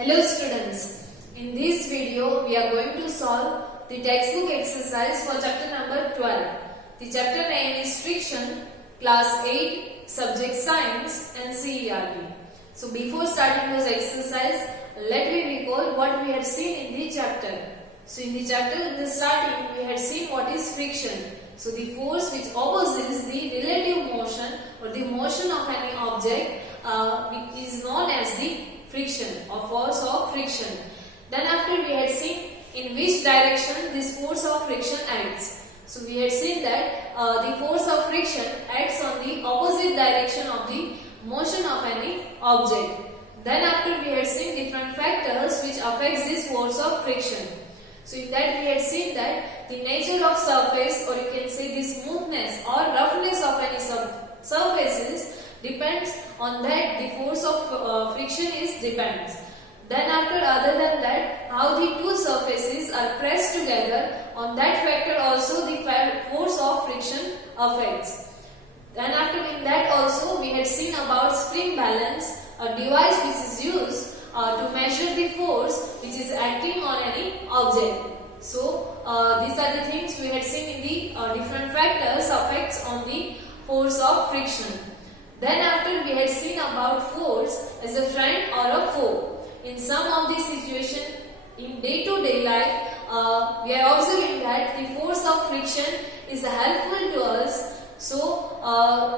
Hello students, in this video we are going to solve the textbook exercise for chapter number 12. The chapter name is Friction, class 8, subject Science and CERT. So before starting those exercise, let me recall what we had seen in the chapter. So in the chapter in the starting we had seen what is friction. So the force which opposes the relative motion or the motion of any object which is known as the friction or force of friction. Then after we had seen in which direction this force of friction acts. So we had seen that the force of friction acts on the opposite direction of the motion of any object. Then after we had seen different factors which affects this force of friction. So in that we had seen that the nature of surface, or you can say the smoothness or roughness of any surfaces depends on that the force of friction is depends. Then after, other than that, how the two surfaces are pressed together, on that factor also the force of friction affects. Then after, in that also we had seen about spring balance, a device which is used to measure the force which is acting on any object. So these are the things we had seen in the different factors affects on the force of friction. Then after we had seen about force as a friend or a foe. In some of the situation in day-to-day life, we are observing that the force of friction is helpful to us. So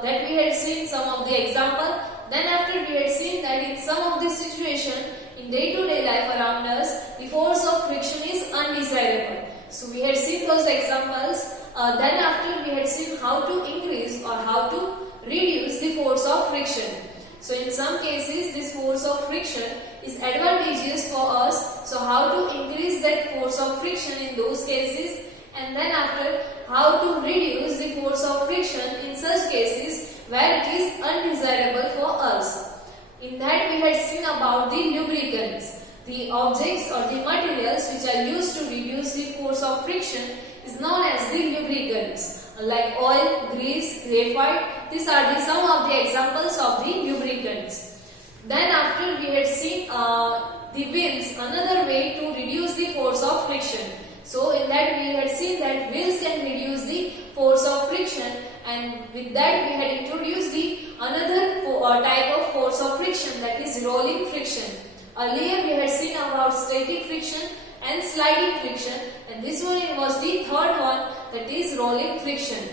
that we had seen some of the example. Then after we had seen that in some of the situation in day-to-day life around us, the force of friction is undesirable. So we had seen those examples. Then after we had seen how to increase or how to reduce the force of friction. So in some cases this force of friction is advantageous for us. So how to increase that force of friction in those cases, and then after how to reduce the force of friction in such cases where it is undesirable for us. In that we had seen about the lubricants. The objects or the materials which are used to reduce the force of friction is known as the lubricants. Like oil, grease, graphite, these are some of the examples of the lubricants. Then after we had seen the wheels, another way to reduce the force of friction. So in that we had seen that wheels can reduce the force of friction, and with that we had introduced the another type of force of friction, that is rolling friction. Earlier we had seen about static friction and sliding friction, and this one was the third one, that is rolling friction.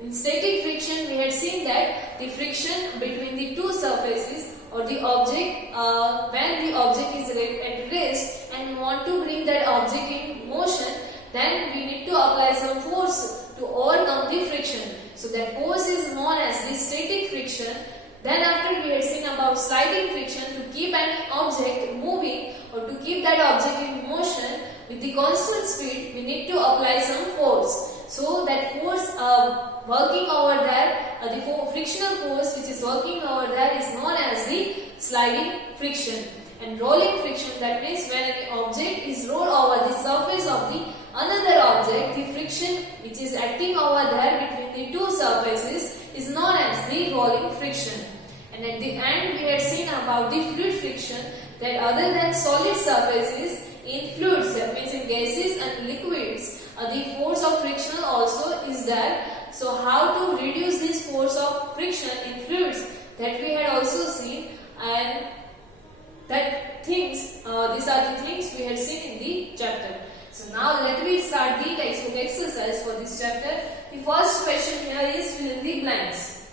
In static friction we had seen that the friction between the two surfaces or the object, when the object is at rest and we want to bring that object in motion, then we need to apply some force to overcome the friction. So that force is known as the static friction. Then after we had seen about sliding friction, to keep any object moving or to keep that object in motion with the constant speed, we need to apply some force. So that force working over there, the frictional force which is working over there is known as the sliding friction. And rolling friction, that means when an object is rolled over the surface of the another object, the friction which is acting over there between the two surfaces is known as the rolling friction. And at the end we had seen about the fluid friction, that other than solid surfaces, in fluids, that means in gases and liquids, the force of friction also is there. So how to reduce this force of friction in fluids, that we had also seen, and that things, these are the things we had seen in the chapter. So now let me start the textbook exercise for this chapter. The first question here is fill in the blanks.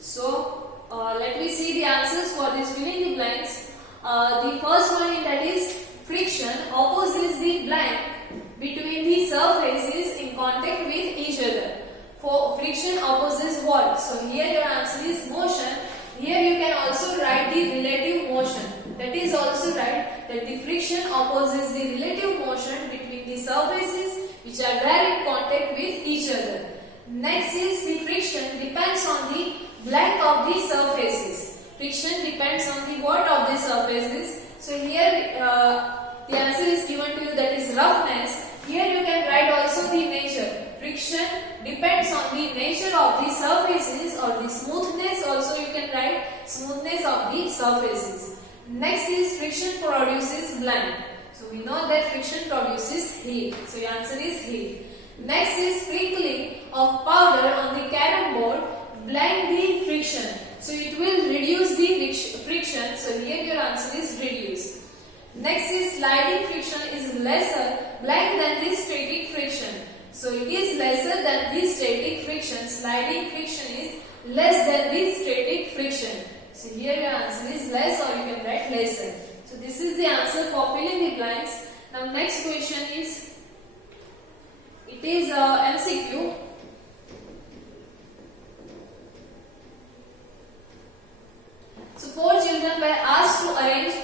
So let me see the answers for this fill in the blanks. The first one, that is friction opposes the blank between the surfaces in contact with each other. For friction opposes what? So here your answer is motion. Here you can also write the relative motion. That is also right, that the friction opposes the relative motion between the surfaces which are there in contact with each other. Next is the friction depends on the blank of the surfaces. Friction depends on the what of the surfaces. So here the answer is given to you, that is roughness. Here you can write also the nature. Friction depends on the nature of the surfaces, or the smoothness, also you can write smoothness of the surfaces. Next is friction produces blank. So we know that friction produces heat. So your answer is heat. Next is sprinkling of powder on the carom board blank the friction. So it will reduce the friction. So here your answer is reduce. Next is sliding friction is lesser blank than the static friction. So it is lesser than the static friction. Sliding friction is less than the static friction. So here your answer is less, or you can write lesser. So this is the answer for filling the blanks. Now next question is, it is MCQ. So 4 children were asked to arrange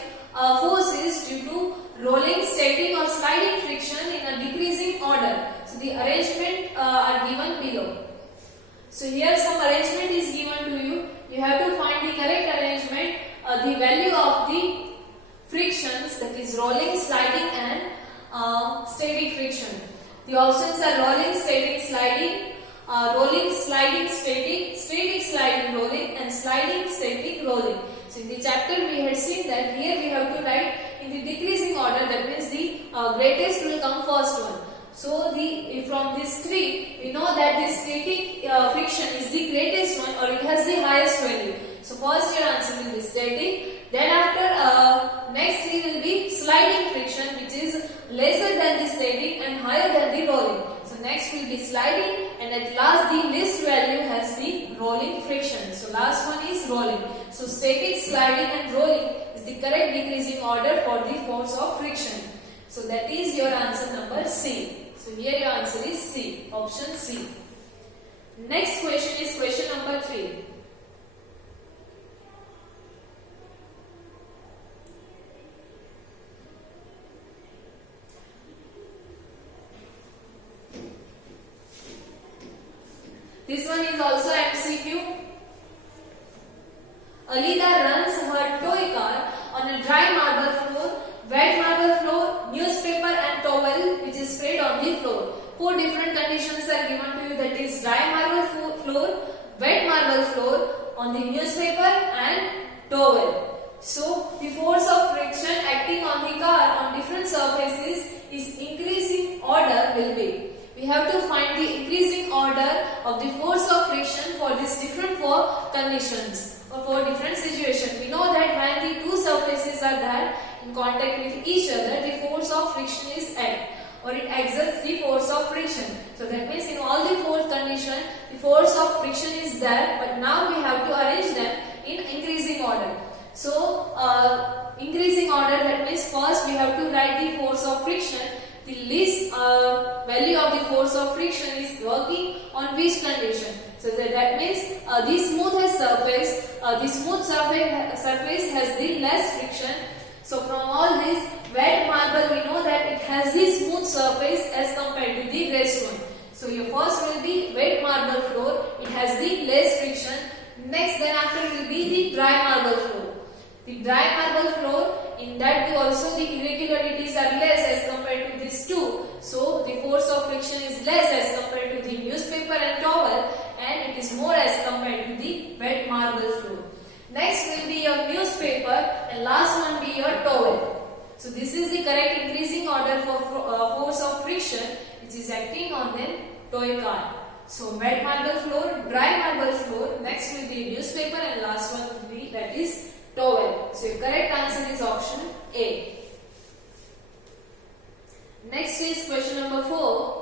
forces due to rolling, static or sliding friction in a decreasing order. So the arrangement are given below. So here some arrangement is given to you. You have to find the correct arrangement, the value of the frictions, that is rolling, sliding and static friction. The options are rolling, static, sliding, rolling, sliding, static, static, sliding, rolling and sliding, static, rolling. So in the chapter we had seen that here we have to write in the decreasing order, that means the greatest will come first one. So from this three we know that the static friction is the greatest one, or it has the highest value. So first your answer will be static. Then after next three will be sliding friction, which is lesser than the static and higher than the rolling. So next will be sliding, and at last the least value has the rolling friction. So last one is rolling. So static, sliding and rolling is the correct decreasing order for the force of friction. So that is your answer number C. So here your answer is C, option C. Next question is question number 3. This one is also MCQ. Alida runs her toy car on a dry marble floor, wet marble floor, newspaper and towel which is spread on the floor. 4 different conditions are given to you, that is dry marble floor, wet marble floor, on the newspaper and towel. So the force of friction acting on the car on different surfaces is increasing order will be. We have to find the increasing order of the force of friction for these different 4 conditions or 4 different situations. We know that when the 2 surfaces are there in contact with each other, the force of friction is act, or it exerts the force of friction. So that means in all the 4 conditions, the force of friction is there, but now we have to arrange them in increasing order. So increasing order, that means first we have to write the force of friction. The least value of the force of friction is working on which condition. So that means the smoothest surface, the smooth surface has the less friction. So from all this, wet marble we know that it has the smooth surface as compared to the rest one. So your first will be wet marble floor, it has the less friction. Next, then after will be the dry marble floor. The dry marble floor, in that too also the irregularities are less as compared to these 2. So the force of friction is less as compared to the newspaper and towel, and it is more as compared to the wet marble floor. Next will be your newspaper, and last one be your towel. So this is the correct increasing order for force of friction which is acting on the toy car. So wet marble floor, dry marble floor, next will be newspaper, and last one will be, that is, towel. So your correct answer is option A. Next is question number 4.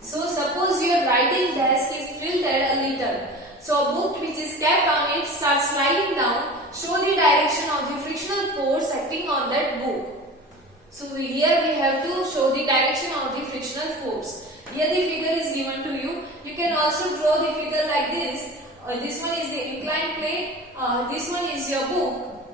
So suppose your writing desk is tilted a little. So a book which is kept on it starts sliding down. Show the direction of the frictional force acting on that book. So here we have to show the direction of the frictional force. Here the figure is given to you. You can also draw the figure like this. This one is the inclined plane. This one is your book.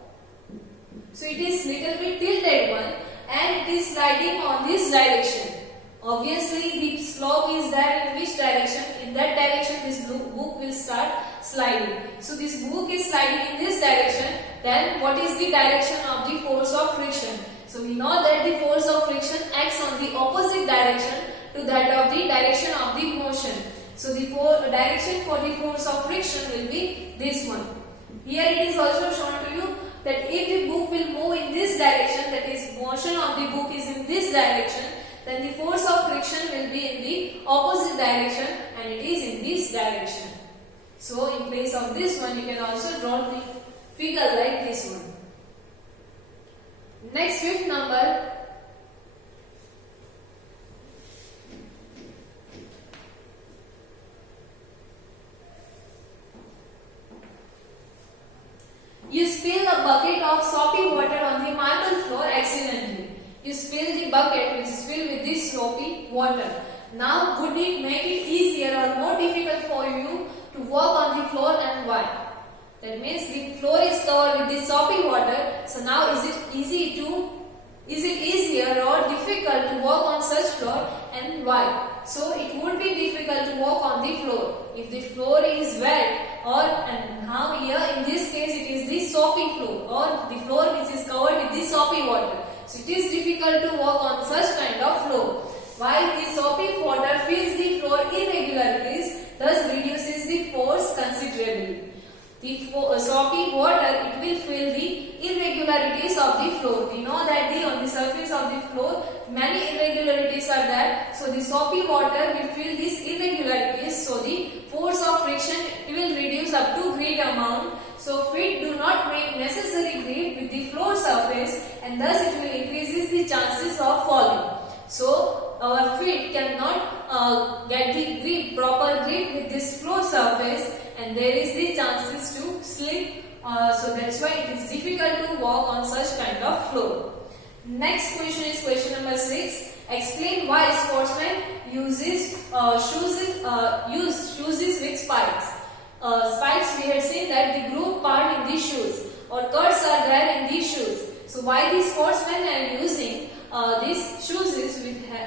So it is little bit tilted one, and it is sliding on this direction. Obviously the slope is there in which direction? In that direction this book will start sliding. So this book is sliding in this direction. Then what is the direction of the force of friction? So we know that the force of friction acts on the opposite direction to that of the direction of the motion. So the direction for the force of friction will be this one. Here it is also shown to you that if the book will move in this direction, that is motion of the book is in this direction, then the force of friction will be in the opposite direction and it is in this direction. So in place of this one, you can also draw the figure like this one. Next, fifth number. You spill a bucket of soapy water on the marble floor accidentally. You spill the bucket which is filled with this soapy water. Now, would it make it easier or more difficult for you to walk on the floor and why? That means the floor is covered with this soapy water. So now is it easier or difficult to walk on such floor and why? So it would be difficult to walk on the floor if the floor is wet and now here in this case it is the soapy floor or the floor which is covered with the soapy water. So it is difficult to walk on such kind of floor. While the soapy water fills the floor irregularities, thus reduces the force considerably. The soapy water, it will fill the irregularities of the floor. We know that on the surface of the floor, many irregularities are there. So the soapy water will fill these irregularities. So the force of friction it will reduce up to great amount. So feet do not make necessary grip with the floor surface and thus it will increases the chances of falling. So our feet cannot get the proper grip with this floor surface and there is the chances to slip. So that's why it is difficult to walk on such kind of floor. Next question is question number 6. Explain why sportsmen uses shoes with spikes. Spikes, we had seen that the groove part in these shoes or cuts are there in these shoes. So why the sportsmen are using these shoes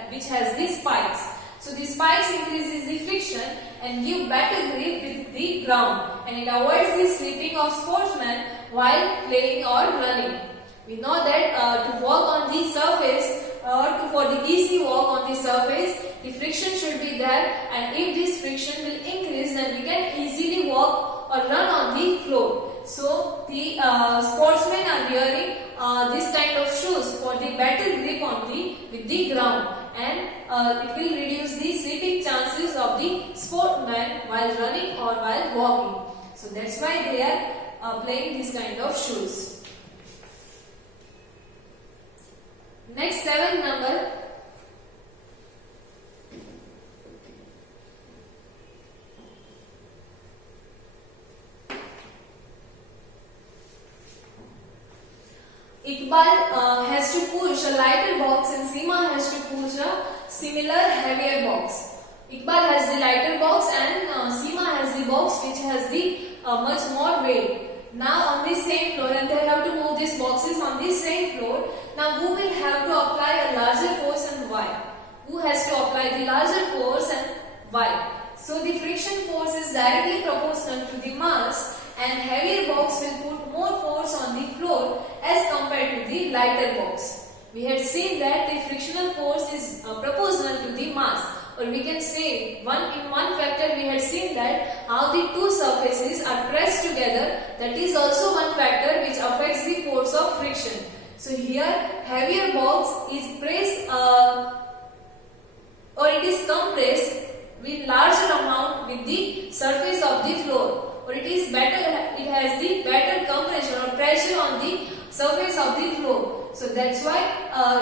which has these spikes? So the spikes increases the friction and give better grip with the ground and it avoids the slipping of sportsmen while playing or running. We know that to walk on the surface or for the easy walk on the surface, the friction should be there and if this friction will increase then we can easily walk or run on the floor. So the sportsmen are wearing this kind of shoes for the better grip on with the ground and it will reduce the slipping chances of the sportsman while running or while walking. So that's why they are playing this kind of shoes. Next, 7th number. Iqbal has to push a lighter box and Seema has to push a similar heavier box. Iqbal has the lighter box and Seema has the box which has the much more weight. Now on the same floor and they have to move these boxes on the same floor. Now who will have to apply a larger force and why? Who has to apply the larger force and why? So the friction force is directly proportional to the mass and heavier box will put more force on the floor as compared to the lighter box. We had seen that the frictional force is proportional to the mass, or we can say in one factor we had seen that how the two surfaces are pressed together, that is also one factor which affects the force of friction. So here heavier box is pressed or it is compressed with larger amount with the surface of the floor. Or it has the better compression or pressure on the surface of the floor. So that's why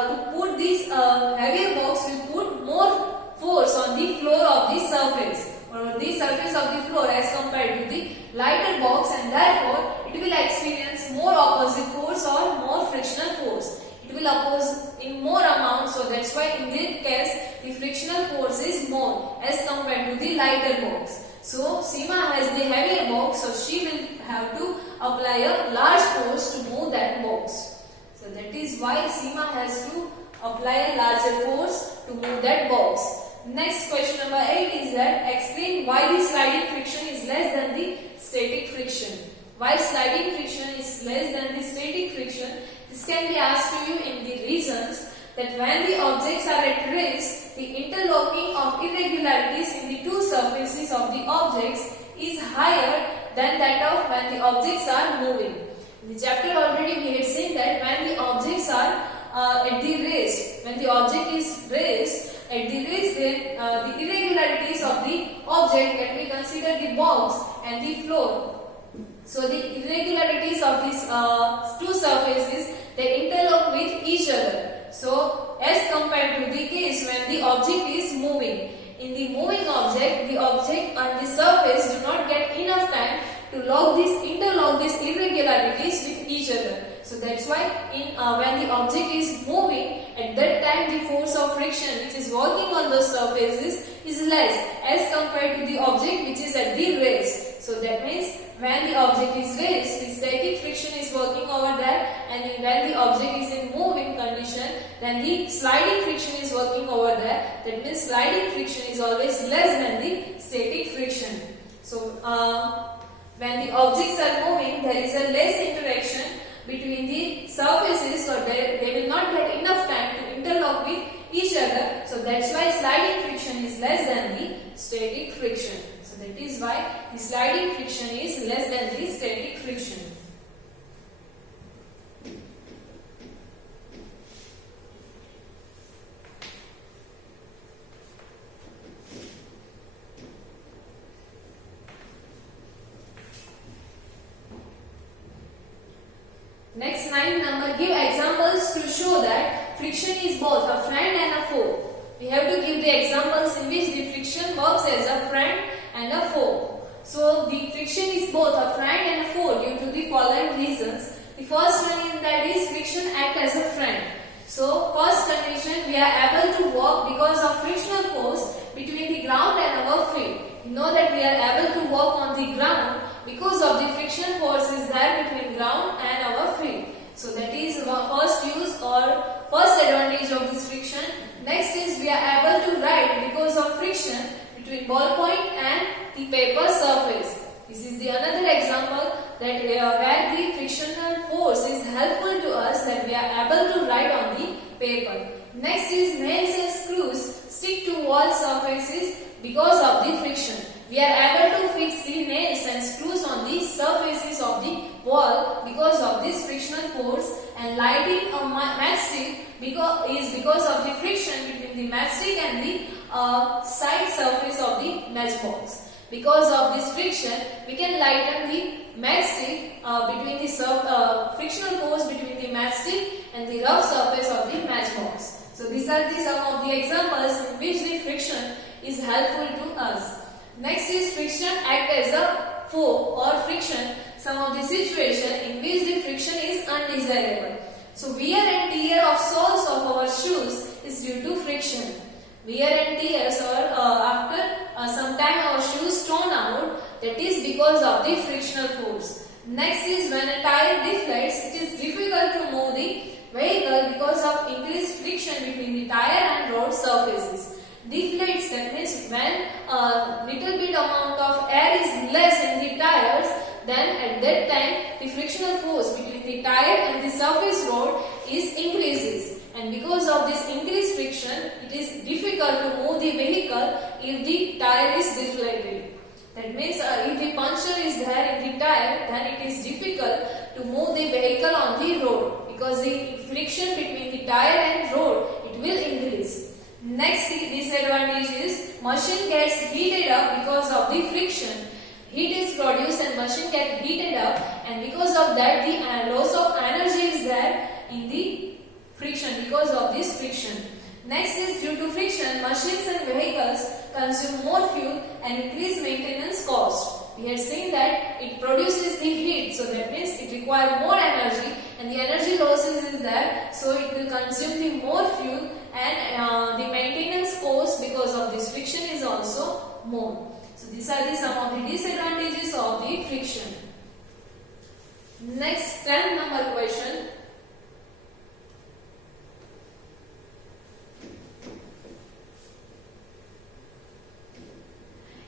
to put this heavier box will put more force on the floor of the surface or the surface of the floor as compared to the lighter box and therefore it will experience more opposite force or more frictional force. It will oppose in more amount, so that's why in this case the frictional force is more as compared to the lighter box. So Seema has the heavier box, so she will have to apply a large force to move that box. So that is why Seema has to apply a larger force to move that box. Next, question number 8 is that explain why the sliding friction is less than the static friction. Why sliding friction is less than the static friction? This can be asked to you in the reasons. that when the objects are at rest, the interlocking of irregularities in the two surfaces of the objects is higher than that of when the objects are moving. In the chapter already we had seen that when the objects are at the rest, when the object is rest, at the rest then the irregularities of the object, let me consider the box and the floor. So the irregularities of these two surfaces, they interlock with each other. So as compared to the case when the object is moving, in the moving object, the object and the surface do not get enough time to interlock these irregularities with each other. So that's why when the object is moving, at that time the force of friction which is working on those surfaces is less as compared to the object which is at the rest. So that means when the object is rest, the static friction is working over there, and when the object is in moving condition, then the sliding friction is working over there. That means sliding friction is always less than the static friction. So when the objects are moving, there is a less interaction between the surfaces, so they will not get enough time to interlock with each other. So that's why sliding friction is less than the static friction. So that is why the sliding friction is less than the static friction. Next 9 number, give examples to show that friction is both a friend and a foe. We have to give the examples in which the friction works as a friend and a foe. So the friction is both a friend and a foe due to the following reasons. The first one is that is friction act as a friend. So first condition, we are able to walk because of frictional force between the ground and our feet. You know that we are able to walk on the ground because of the friction force is there between ground and our feet. So that is our first use or first advantage of this friction. Next is we are able to write because of friction between ballpoint and the paper surface. This is the another example that where the frictional force is helpful to us, that we are able to write on the paper. Next is nails and screws stick to wall surfaces because of the friction. We are able to fix the nails and screws on the surfaces of the wall because of this frictional force, and lighting a matchstick because of the friction between the matchstick and the side surface of the matchbox. Because of this friction, we can lighten the matchstick between the frictional force between the matchstick and the rough surface of the matchbox. So these are some of the examples in which the friction is helpful to us. Next is friction act as a foe or friction, some of the situation in which the friction is undesirable. So wear and tear of soles of our shoes is due to friction. Wear and tears or after some time our shoes torn out, that is because of the frictional force. Next is when a tire deflates, it is difficult to move the vehicle because of increased friction between the tire and road surfaces. Deflates, that means when a little bit amount of air is less in the tires, then at that time the frictional force between the tire and the surface road is increases, and because of this increased friction it is difficult to move the vehicle if the tire is deflated. That means if the puncture is there in the tire, then it is difficult to move the vehicle on the road because the friction between the tire and road, it will increase. Next disadvantage is machine gets heated up because of the friction. Heat is produced and machine gets heated up, and because of that the loss of energy is there in the friction because of this friction. Next is due to friction, machines and vehicles consume more fuel and increase maintenance cost. We have seen that it produces the heat, so that means it requires more energy, and the energy losses is there, so it will consume the more fuel, and the maintenance cost because of this friction is also more. So these are some of the disadvantages of the friction. Next 10 number question.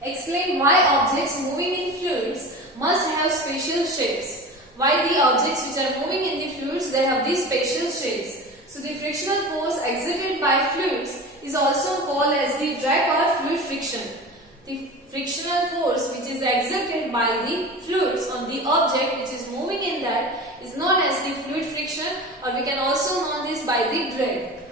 Explain why objects moving in fluids must have special shapes. Why the objects which are moving in the fluids, they have these special shapes. So the frictional force exerted by fluids is also called as the drag or fluid friction. The frictional force which is exerted by the fluids on the object which is moving in that is known as the fluid friction, or we can also know this by the drag.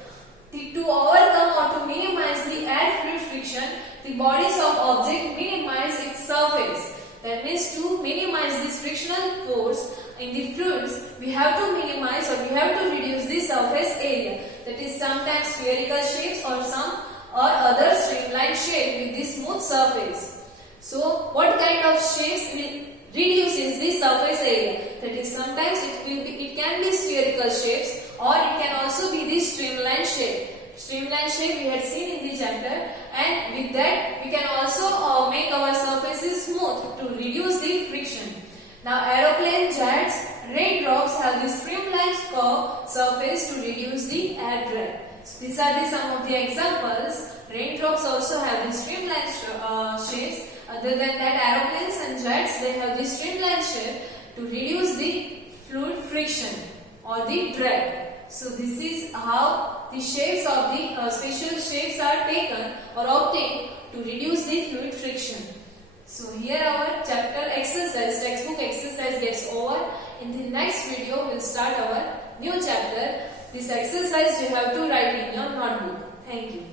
To overcome or to minimize the air fluid friction, the bodies of object minimize its surface. That means to minimize this frictional force in the fluids, we have to minimize or we have to reduce the surface area. That is sometimes spherical shapes or some or other streamlined shape with the smooth surface. So what kind of shapes will reduces the surface area? That is sometimes it can be spherical shapes, or it can also be the streamlined shape. Streamlined shape we had seen in the chapter, and with that we can also make our surfaces smooth to reduce the friction. Now aeroplane, jets, raindrops have the streamlined curved surface to reduce the air drag. So these are some of the examples. Raindrops also have the streamlined shapes. Other than that, aeroplanes and jets, they have the streamlined shape to reduce the fluid friction or the drag. So this is how the shapes of the special shapes are taken or obtained to reduce the fluid friction. So here our chapter exercise, textbook exercise gets over. In the next video, we'll start our new chapter. This exercise you have to write in your notebook. Thank you.